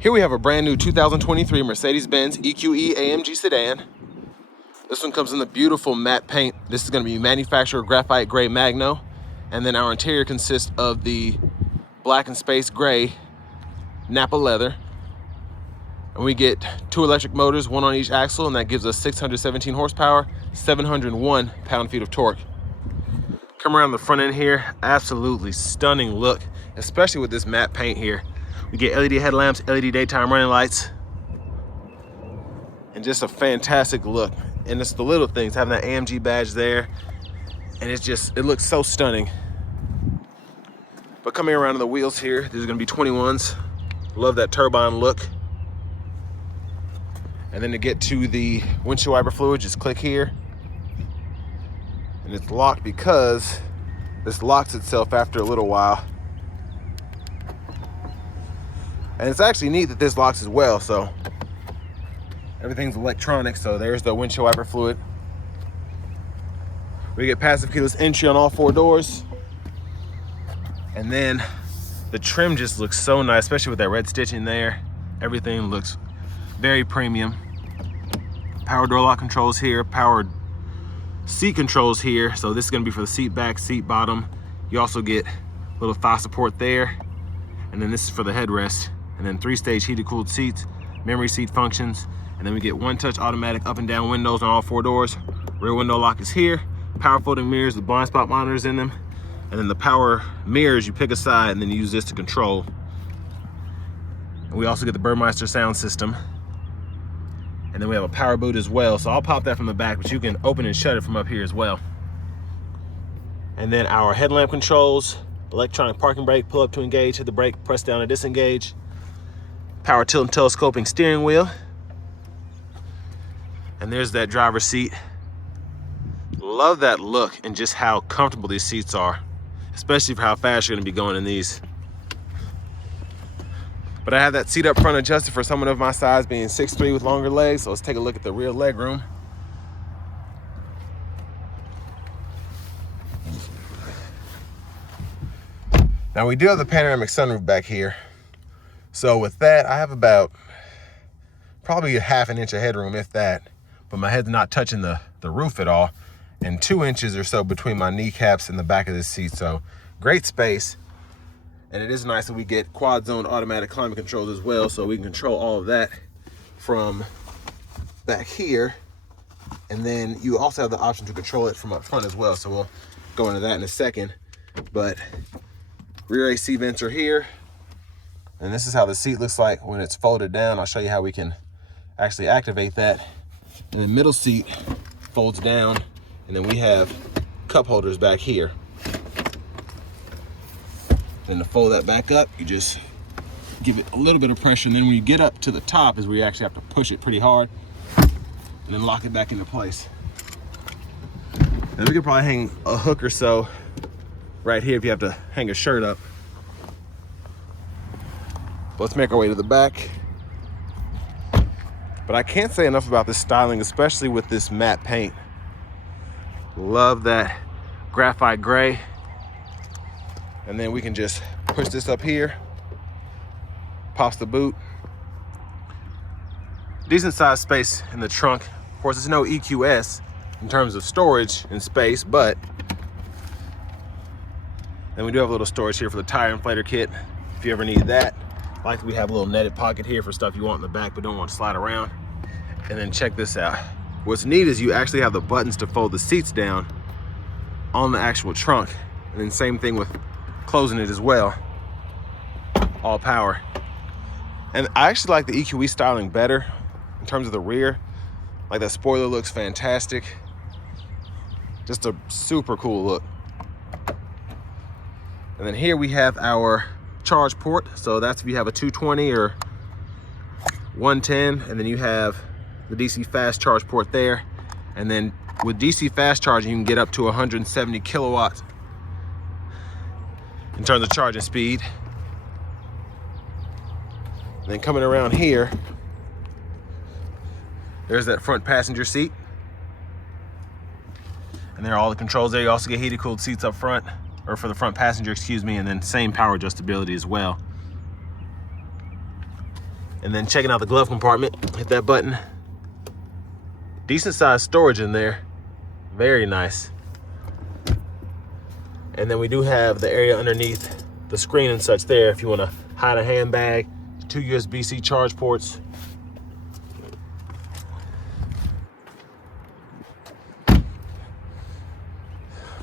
Here we have a brand new 2023 Mercedes-Benz EQE AMG sedan. This one comes in the beautiful matte paint. This is going to be manufacturer Graphite Grey Magno. And then our interior consists of the black and space gray Nappa Leather. And we get 2 electric motors, 1 on each axle, and that gives us 617 horsepower, 701 pound-feet of torque. Come around the front end here, absolutely stunning look, especially with this matte paint here. We get LED headlamps, LED daytime running lights, and just a fantastic look. And it's the little things, having that AMG badge there, and it looks so stunning. But coming around to the wheels here, these are gonna be 21s. Love that turbine look. And then to get to the windshield wiper fluid, just click here. And it's locked because this locks itself after a little while. And it's actually neat that this locks as well, so everything's electronic. So there's the windshield wiper fluid. We get passive keyless entry on all 4 doors. And then the trim just looks so nice, especially with that red stitching there. Everything looks very premium. Power door lock controls here, power seat controls here. So this is gonna be for the seat back, seat bottom. You also get a little thigh support there. And then this is for the headrest. And then 3-stage heated cooled seats, memory seat functions. And then we get 1-touch automatic up and down windows on all 4 doors. Rear window lock is here. Power folding mirrors with blind spot monitors in them. And then the power mirrors, you pick a side and then you use this to control. And we also get the Burmeister sound system. And then we have a power boot as well. So I'll pop that from the back, but you can open and shut it from up here as well. And then our headlamp controls, electronic parking brake, pull up to engage, hit the brake, press down to disengage. Power tilt and telescoping steering wheel. And there's that driver's seat. Love that look and just how comfortable these seats are, especially for how fast you're gonna be going in these. But I have that seat up front adjusted for someone of my size, being 6'3" with longer legs. So let's take a look at the rear leg room. Now we do have the panoramic sunroof back here. So with that, I have about probably a ½ inch of headroom, if that, but my head's not touching the roof at all, and 2 inches or so between my kneecaps and the back of this seat. So great space. And it is nice that we get quad zone automatic climate controls as well, so we can control all of that from back here. And then you also have the option to control it from up front as well, so we'll go into that in a second. But rear AC vents are here. And this is how the seat looks like when it's folded down. I'll show you how we can actually activate that. And the middle seat folds down, and then we have cup holders back here. Then to fold that back up, you just give it a little bit of pressure, and then when you get up to the top is where you actually have to push it pretty hard and then lock it back into place. Now we could probably hang a hook or so right here if you have to hang a shirt up. Let's make our way to the back. But I can't say enough about this styling, especially with this matte paint. Love that graphite gray. And then we can just push this up here. Pops the boot. Decent sized space in the trunk. Of course, it's no EQS in terms of storage and space, but then we do have a little storage here for the tire inflator kit if you ever need that. Like we have a little netted pocket here for stuff you want in the back but don't want to slide around. And then check this out. What's neat is you actually have the buttons to fold the seats down on the actual trunk. And then same thing with closing it as well. All power. And I actually like the EQE styling better in terms of the rear. Like that spoiler looks fantastic. Just a super cool look. And then here we have our charge port. So that's if you have a 220 or 110, and then you have the DC fast charge port there. And then with DC fast charging, you can get up to 170 kilowatts in terms of charging speed. And then coming around here, there's that front passenger seat. And there are all the controls there. You also get heated cooled seats up front, or for the front passenger, excuse me, and then same power adjustability as well. And then checking out the glove compartment, hit that button. Decent sized storage in there, very nice. And then we do have the area underneath the screen and such there if you want to hide a handbag. 2 USB-C charge ports.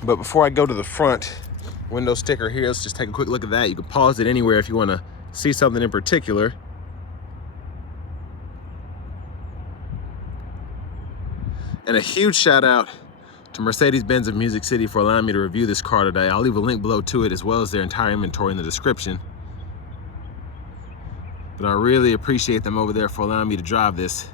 But before I go to the front, window sticker here, let's just take a quick look at that. You can pause it anywhere if you want to see something in particular. And a huge shout out to Mercedes-Benz of Music City for allowing me to review this car today. I'll leave a link below to it as well as their entire inventory in the description. But I really appreciate them over there for allowing me to drive this.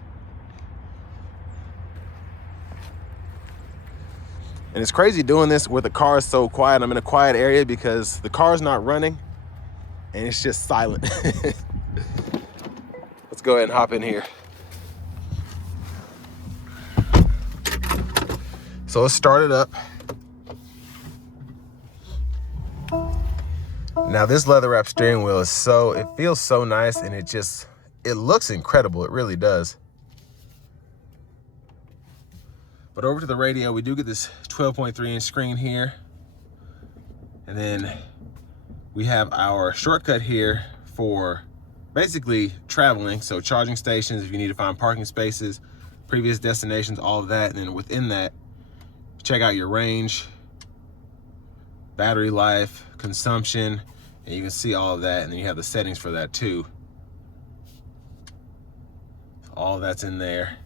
And it's crazy doing this with the car so quiet. I'm in a quiet area because the car's not running and it's just silent. Let's go ahead and hop in here. So let's start it up. Now this leather wrap steering wheel is it feels so nice, and it looks incredible. It really does. But over to the radio, we do get this 12.3-inch screen here. And then we have our shortcut here for basically traveling. So charging stations, if you need to find parking spaces, previous destinations, all of that. And then within that, check out your range, battery life, consumption, and you can see all of that. And then you have the settings for that too. All of that's in there.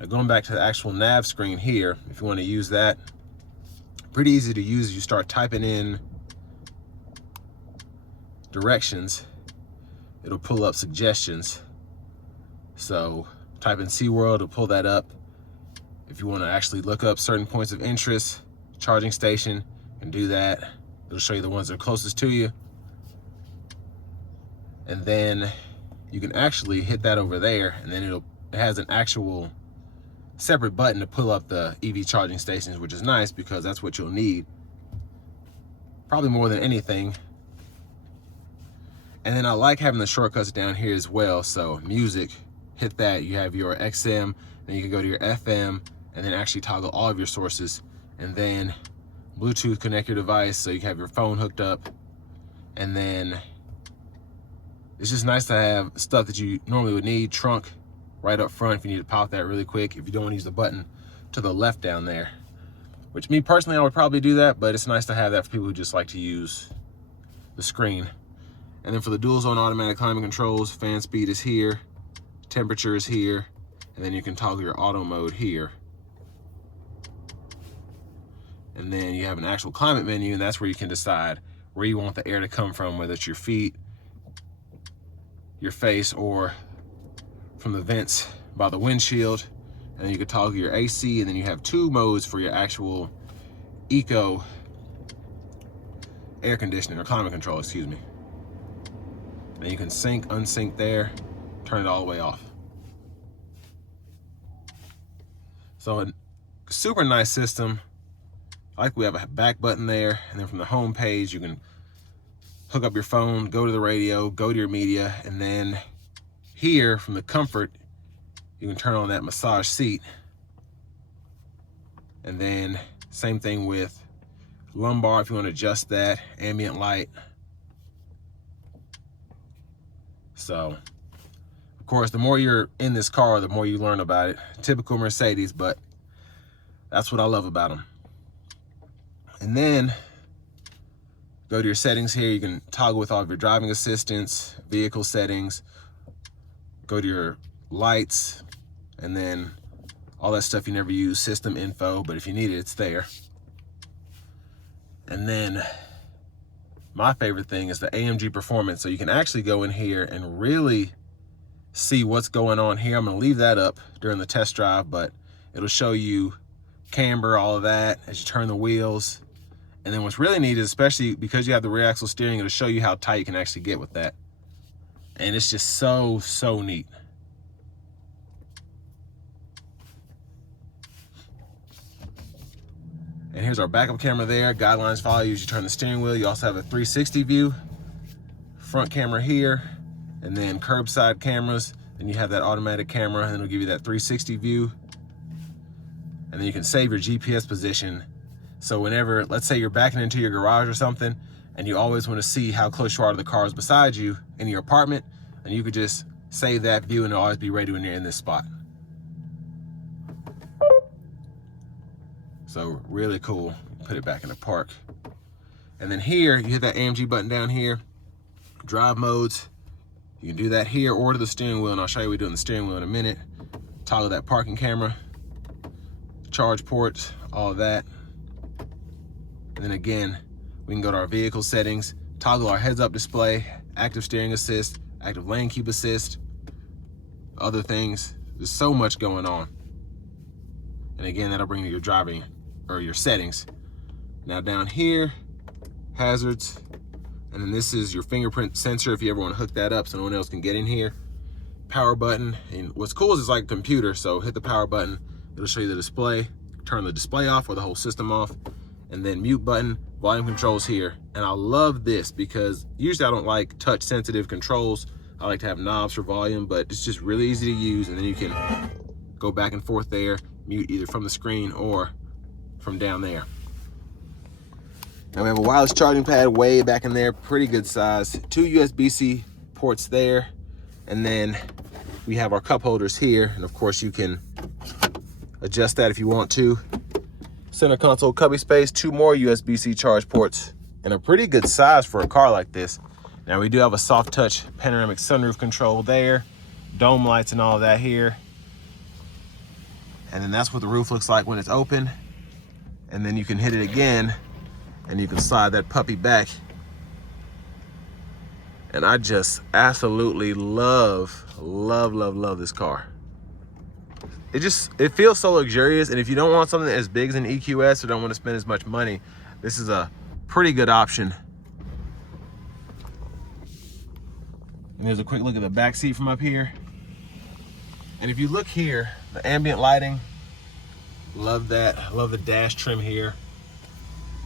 Now going back to the actual nav screen here, if you want to use that, pretty easy to use. You start typing in directions, it'll pull up suggestions. So type in SeaWorld, it'll pull that up. If you want to actually look up certain points of interest, charging station, you can do that. It'll show you the ones that are closest to you. And then you can actually hit that over there, and then it has an actual separate button to pull up the EV charging stations, which is nice because that's what you'll need probably more than anything. And then I like having the shortcuts down here as well. So music, hit that, you have your XM, then you can go to your FM and then actually toggle all of your sources, and then Bluetooth, connect your device so you can have your phone hooked up. And then it's just nice to have stuff that you normally would need. Trunk right up front if you need to pop that really quick, if you don't want to use the button to the left down there, which me personally, I would probably do that, but it's nice to have that for people who just like to use the screen. And then for the dual zone automatic climate controls, fan speed is here, temperature is here, and then you can toggle your auto mode here. And then you have an actual climate menu, and that's where you can decide where you want the air to come from, whether it's your feet, your face, or from the vents by the windshield. And then you can toggle your AC, and then you have 2 modes for your actual eco air conditioning, or climate control, excuse me. And you can sync, unsync there, turn it all the way off. So a super nice system. Like we have a back button there, and then from the home page you can hook up your phone, go to the radio, go to your media, and then here from the comfort you can turn on that massage seat. And then same thing with lumbar if you want to adjust that, ambient light. So of course the more you're in this car, the more you learn about it. Typical Mercedes, but that's what I love about them. And then go to your settings here. You can toggle with all of your driving assistance, vehicle settings, go to your lights, and then all that stuff you never use, system info, but if you need it, it's there. And then my favorite thing is the AMG performance. So you can actually go in here and really see what's going on here. I'm gonna leave that up during the test drive, but it'll show you camber, all of that as you turn the wheels. And then what's really neat is, especially because you have the rear axle steering, it'll show you how tight you can actually get with that. And it's just so, so neat. And here's our backup camera there. Guidelines follow you as you turn the steering wheel. You also have a 360 view. Front camera here. and then curbside cameras. Then you have that automatic camera, and it'll give you that 360 view. And then you can save your GPS position. So whenever, let's say you're backing into your garage or something, and you always want to see how close you are to the cars beside you in your apartment, and you could just save that view and it'll always be ready when you're in this spot. So really cool. Put it back in the park. And then here, you hit that AMG button down here, drive modes. You can do that here or to the steering wheel, and I'll show you what we do on the steering wheel in a minute. Toggle that parking camera, charge ports, all of that. And then again, we can go to our vehicle settings, toggle our heads-up display, active steering assist, active lane keep assist, other things. There's so much going on. And again, that'll bring you your driving or your settings. Now down here, hazards, and then this is your fingerprint sensor if you ever want to hook that up so no one else can get in here. Power button, and what's cool is it's like a computer, so hit the power button, it'll show you the display, turn the display off or the whole system off, and then mute button, volume controls here. And I love this because usually I don't like touch sensitive controls. I like to have knobs for volume, but it's just really easy to use, and then you can go back and forth there, mute either from the screen or from down there. Now we have a wireless charging pad way back in there, pretty good size. 2 USB-C ports there, and then we have our cup holders here, and of course you can adjust that if you want to. Center console cubby space, 2 more USB-C charge ports, and a pretty good size for a car like this. Now we do have a soft touch panoramic sunroof control there, dome lights and all of that here. And then that's what the roof looks like when it's open. And then you can hit it again and you can slide that puppy back. And I just absolutely love this car. It feels so luxurious, and if you don't want something as big as an EQS or don't want to spend as much money, this is a pretty good option. And here's a quick look at the back seat from up here. And if you look here, the ambient lighting, love that. I love the dash trim here.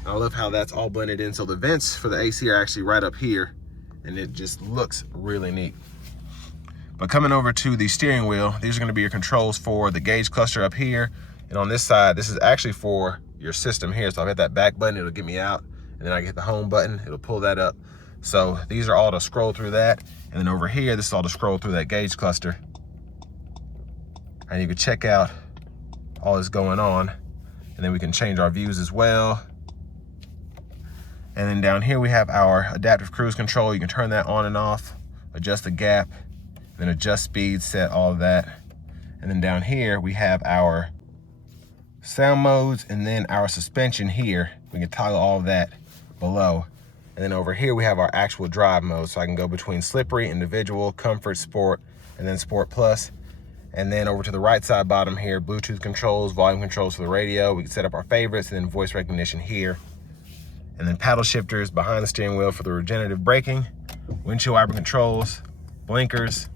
I love how that's all blended in. So the vents for the AC are actually right up here, and it just looks really neat. But coming over to the steering wheel, these are going to be your controls for the gauge cluster up here. And on this side, this is actually for your system here. So I'll hit that back button, it'll get me out. And then I hit the home button, it'll pull that up. So these are all to scroll through that. And then over here, this is all to scroll through that gauge cluster. And you can check out all that's going on. And then we can change our views as well. And then down here, we have our adaptive cruise control. You can turn that on and off, adjust the gap, then adjust speed, set all of that. And then down here, we have our sound modes and then our suspension here. We can toggle all of that below. And then over here, we have our actual drive mode. So I can go between slippery, individual, comfort, sport, and then sport plus. And then over to the right side bottom here, Bluetooth controls, volume controls for the radio. We can set up our favorites and then voice recognition here. And then paddle shifters behind the steering wheel for the regenerative braking, windshield wiper controls, blinkers,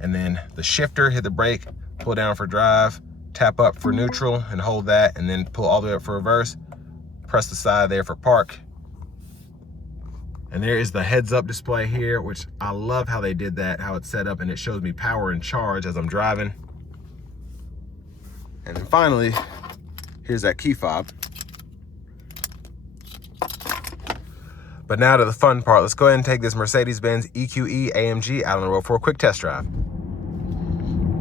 and then the shifter, hit the brake, pull down for drive, tap up for neutral and hold that, and then pull all the way up for reverse. Press the side there for park. And there is the heads up display here, which I love how they did that, how it's set up, and it shows me power and charge as I'm driving. And then finally, here's that key fob. But now to the fun part. Let's go ahead and take this Mercedes-Benz EQE AMG out on the road for a quick test drive.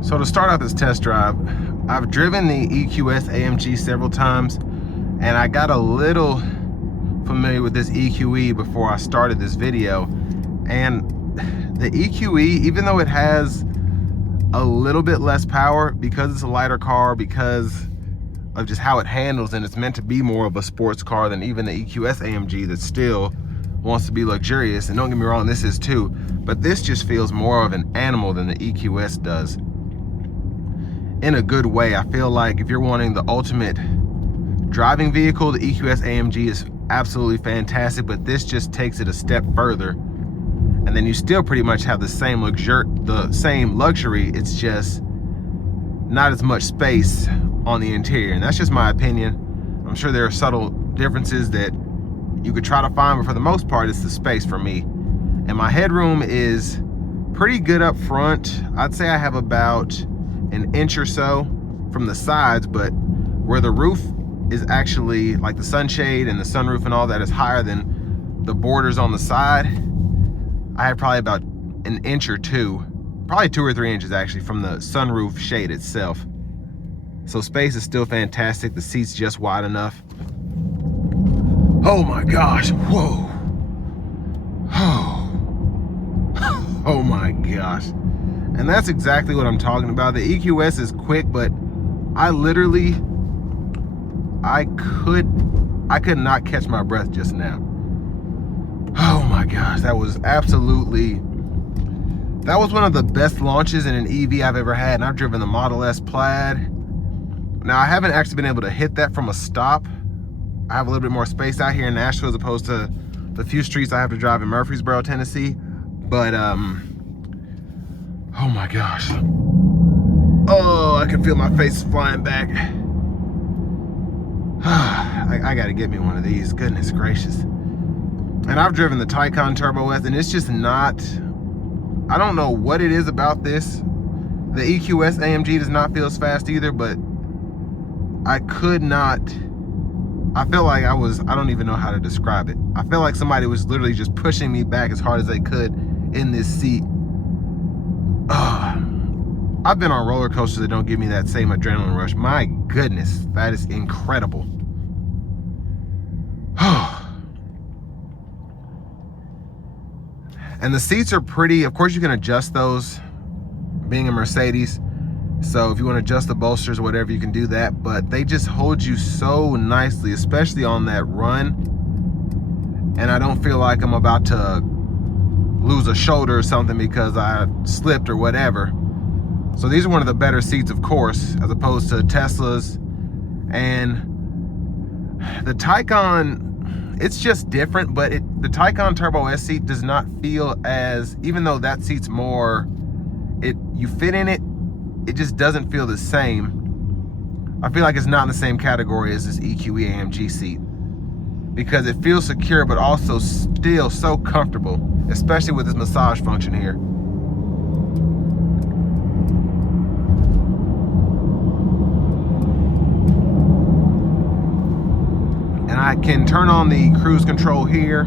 So to start out this test drive, I've driven the EQS AMG several times, and I got a little familiar with this EQE before I started this video. And the EQE, even though it has a little bit less power because it's a lighter car, because of just how it handles, and it's meant to be more of a sports car than even the EQS AMG that still wants to be luxurious. And don't get me wrong, this is too, but this just feels more of an animal than the EQS does. In a good way. I feel like if you're wanting the ultimate driving vehicle, the EQS AMG is absolutely fantastic, but this just takes it a step further. And then you still pretty much have the same luxury, it's just not as much space on the interior. And that's just my opinion. I'm sure there are subtle differences that you could try to find, but for the most part, it's the space for me. And my headroom is pretty good up front. I'd say I have about an inch or so from the sides, but where the roof is actually like the sunshade and the sunroof and all that is higher than the borders on the side, I have probably about an inch or two, probably 2 or 3 inches actually, from the sunroof shade itself. So space is still fantastic. The seat's just wide enough. Oh my gosh, whoa. Oh my gosh. And that's exactly what I'm talking about. The EQS is quick, but I could not catch my breath just now. Oh my gosh, that was one of the best launches in an EV I've ever had, and I've driven the Model S Plaid. Now, I haven't actually been able to hit that from a stop. I have a little bit more space out here in Nashville as opposed to the few streets I have to drive in Murfreesboro, Tennessee. But, oh my gosh. Oh, I can feel my face flying back. I gotta get me one of these, goodness gracious. And I've driven the Taycan Turbo S, and it's just not, I don't know what it is about this. The EQS AMG does not feel as fast either, but I felt like I don't even know how to describe it. I felt like somebody was literally just pushing me back as hard as they could in this seat. I've been on roller coasters that don't give me that same adrenaline rush. My goodness, that is incredible. And the seats are pretty, of course you can adjust those, being a Mercedes. So if you want to adjust the bolsters or whatever, you can do that, but they just hold you so nicely, especially on that run. And I don't feel like I'm about to lose a shoulder or something because I slipped or whatever. So these are one of the better seats, of course, as opposed to Teslas. And the Taycan, it's just different, but the Taycan Turbo S seat does not feel as, even though that seat's more, you fit in it, it just doesn't feel the same. I feel like it's not in the same category as this EQE AMG seat because it feels secure, but also still so comfortable, especially with this massage function here. And I can turn on the cruise control here,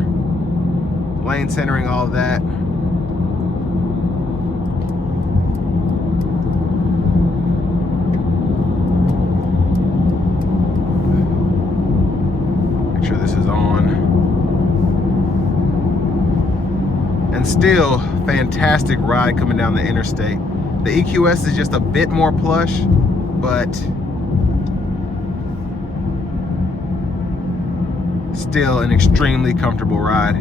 lane centering, all of that. Make sure this is on. And still, fantastic ride coming down the interstate. The EQS is just a bit more plush, but still an extremely comfortable ride.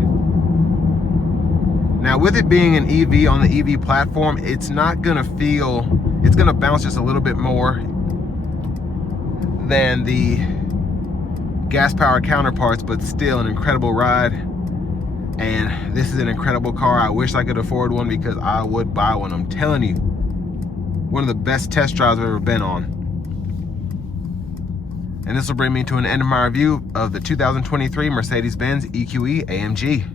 Now, with it being an EV on the EV platform, it's not gonna feel, it's gonna bounce just a little bit more than the gas powered counterparts, but still an incredible ride. And this is an incredible car. I wish I could afford one because I would buy one. I'm telling you, one of the best test drives I've ever been on. And this will bring me to an end of my review of the 2023 Mercedes-Benz EQE AMG.